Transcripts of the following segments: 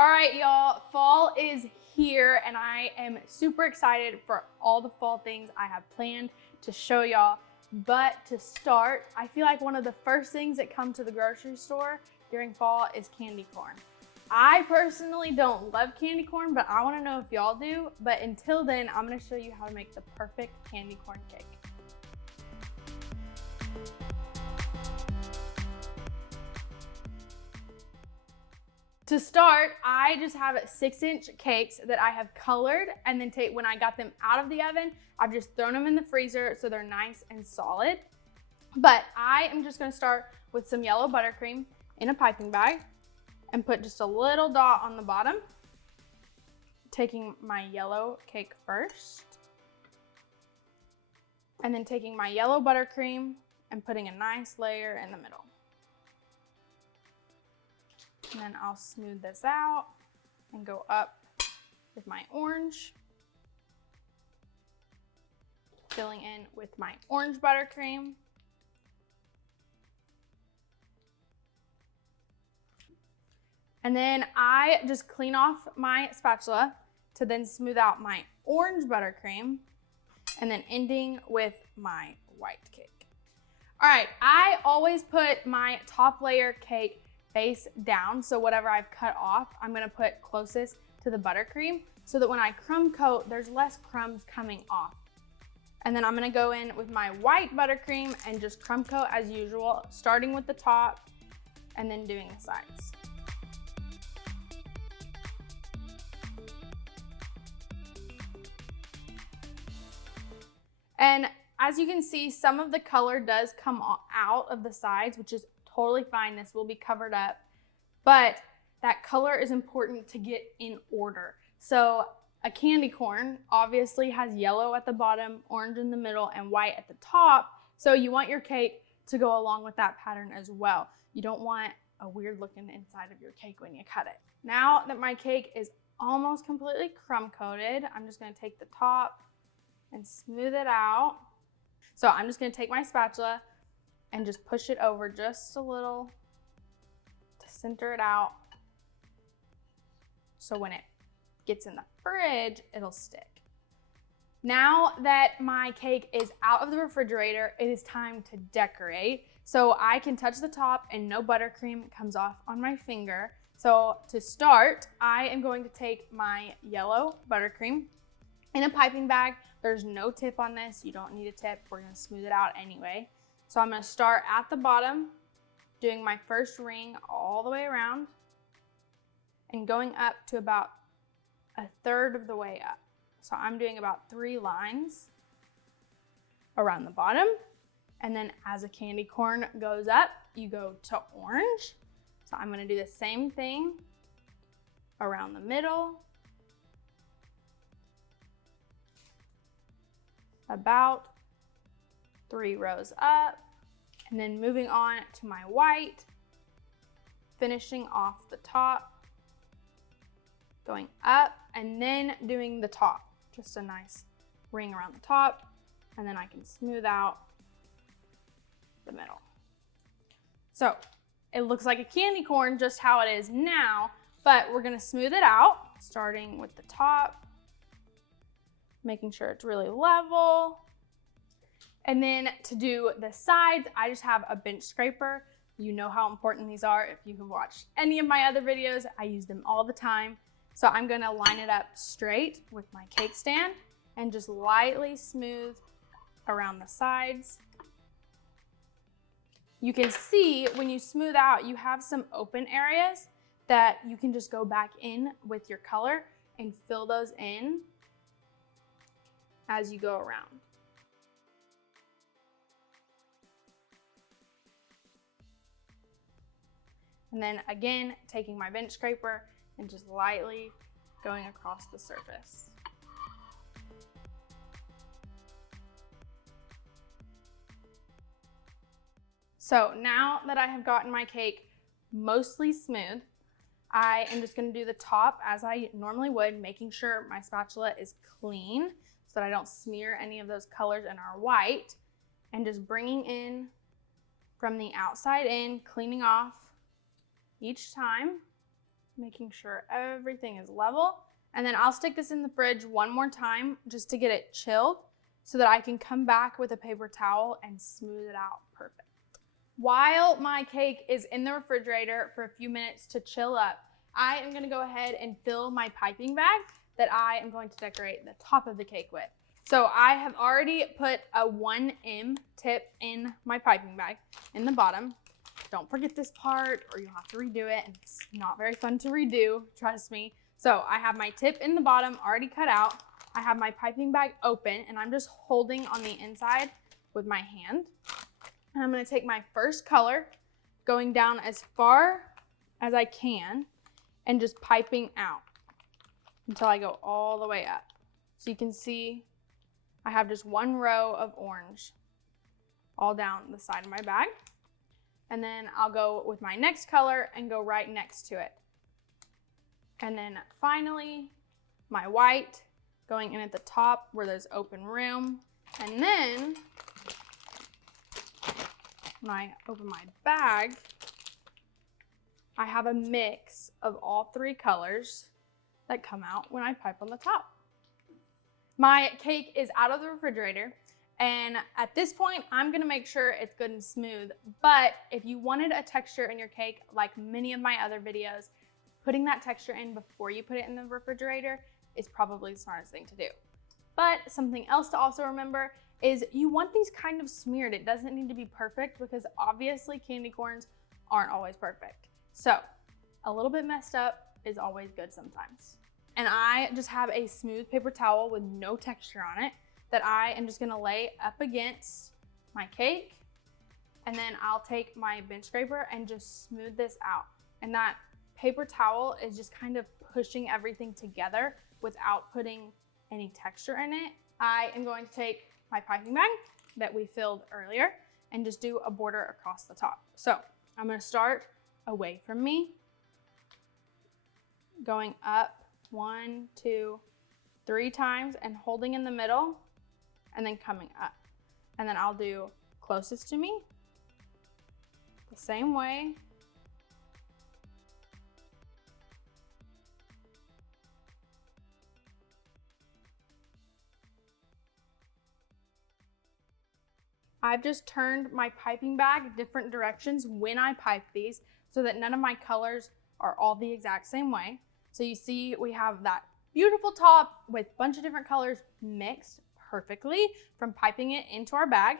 All right, y'all, fall is here and I am super excited for all the fall things I have planned to show y'all. But to start, I feel like one of the first things that come to the grocery store during fall is candy corn. I personally don't love candy corn, but I wanna know if y'all do. But until then, I'm gonna show you how to make the perfect candy corn cake. To start, I just have 6-inch cakes that I have colored, and then when I got them out of the oven, I've just thrown them in the freezer so they're nice and solid. But I am just gonna start with some yellow buttercream in a piping bag and put just a little dot on the bottom, taking my yellow cake first, and then taking my yellow buttercream and putting a nice layer in the middle. And then I'll smooth this out and go up with my orange, filling in with my orange buttercream. And then I just clean off my spatula to then smooth out my orange buttercream, and then ending with my white cake. All right, I always put my top layer cake face down, so whatever I've cut off, I'm gonna put closest to the buttercream so that when I crumb coat, there's less crumbs coming off. And then I'm gonna go in with my white buttercream and just crumb coat as usual, starting with the top and then doing the sides. And as you can see, some of the color does come out of the sides, which is totally fine. This will be covered up, but that color is important to get in order. So a candy corn obviously has yellow at the bottom, orange in the middle, and white at the top. So you want your cake to go along with that pattern as well. You don't want a weird looking inside of your cake when you cut it. Now that my cake is almost completely crumb coated, I'm just gonna take the top and smooth it out. So I'm just gonna take my spatula and just push it over just a little to center it out. So when it gets in the fridge, it'll stick. Now that my cake is out of the refrigerator, it is time to decorate. So I can touch the top and no buttercream comes off on my finger. So to start, I am going to take my yellow buttercream in a piping bag. There's no tip on this. You don't need a tip. We're gonna smooth it out anyway. So I'm gonna start at the bottom, doing my first ring all the way around and going up to about 1/3 of the way up. So I'm doing about 3 lines around the bottom. And then as a candy corn goes up, you go to orange. So I'm gonna do the same thing around the middle, about 3 rows up, and then moving on to my white, finishing off the top, going up, and then doing the top. Just a nice ring around the top, and then I can smooth out the middle. So it looks like a candy corn just how it is now, but we're gonna smooth it out, starting with the top, making sure it's really level. And then to do the sides, I just have a bench scraper. You know how important these are. If you have watched any of my other videos, I use them all the time. So I'm gonna line it up straight with my cake stand and just lightly smooth around the sides. You can see when you smooth out, you have some open areas that you can just go back in with your color and fill those in as you go around. And then again, taking my bench scraper and just lightly going across the surface. So now that I have gotten my cake mostly smooth, I am just gonna do the top as I normally would, making sure my spatula is clean so that I don't smear any of those colors in our white, and just bringing in from the outside in, cleaning off each time, making sure everything is level. And then I'll stick this in the fridge one more time just to get it chilled so that I can come back with a paper towel and smooth it out perfect. While my cake is in the refrigerator for a few minutes to chill up, I am gonna go ahead and fill my piping bag that I am going to decorate the top of the cake with. So I have already put a 1M tip in my piping bag in the bottom. Don't forget this part or you'll have to redo it, and it's not very fun to redo, trust me. So I have my tip in the bottom already cut out. I have my piping bag open and I'm just holding on the inside with my hand. And I'm gonna take my first color, going down as far as I can and just piping out until I go all the way up. So you can see I have just one row of orange all down the side of my bag. And then I'll go with my next color and go right next to it. And then finally, my white going in at the top where there's open room. And then when I open my bag, I have a mix of all three colors that come out when I pipe on the top. My cake is out of the refrigerator, and at this point, I'm gonna make sure it's good and smooth. But if you wanted a texture in your cake, like many of my other videos, putting that texture in before you put it in the refrigerator is probably the smartest thing to do. But something else to also remember is you want these kind of smeared. It doesn't need to be perfect because obviously candy corns aren't always perfect. So a little bit messed up is always good sometimes. And I just have a smooth paper towel with no texture on it that I am just gonna lay up against my cake. And then I'll take my bench scraper and just smooth this out. And that paper towel is just kind of pushing everything together without putting any texture in it. I am going to take my piping bag that we filled earlier and just do a border across the top. So I'm gonna start away from me, going up 1, 2, 3 times and holding in the middle and then coming up. And then I'll do closest to me the same way. I've just turned my piping bag different directions when I pipe these so that none of my colors are all the exact same way. So you see we have that beautiful top with a bunch of different colors mixed perfectly from piping it into our bag.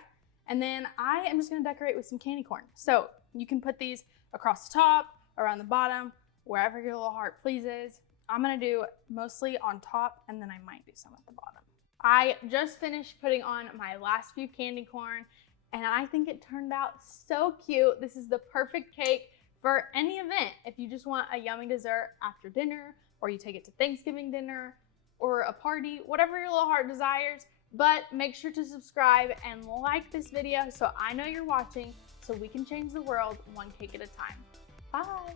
And then I am just gonna decorate with some candy corn. So you can put these across the top, around the bottom, wherever your little heart pleases. I'm gonna do mostly on top and then I might do some at the bottom. I just finished putting on my last few candy corn and I think it turned out so cute. This is the perfect cake for any event. If you just want a yummy dessert after dinner, or you take it to Thanksgiving dinner or a party, whatever your little heart desires. But make sure to subscribe and like this video so I know you're watching so we can change the world one cake at a time. Bye.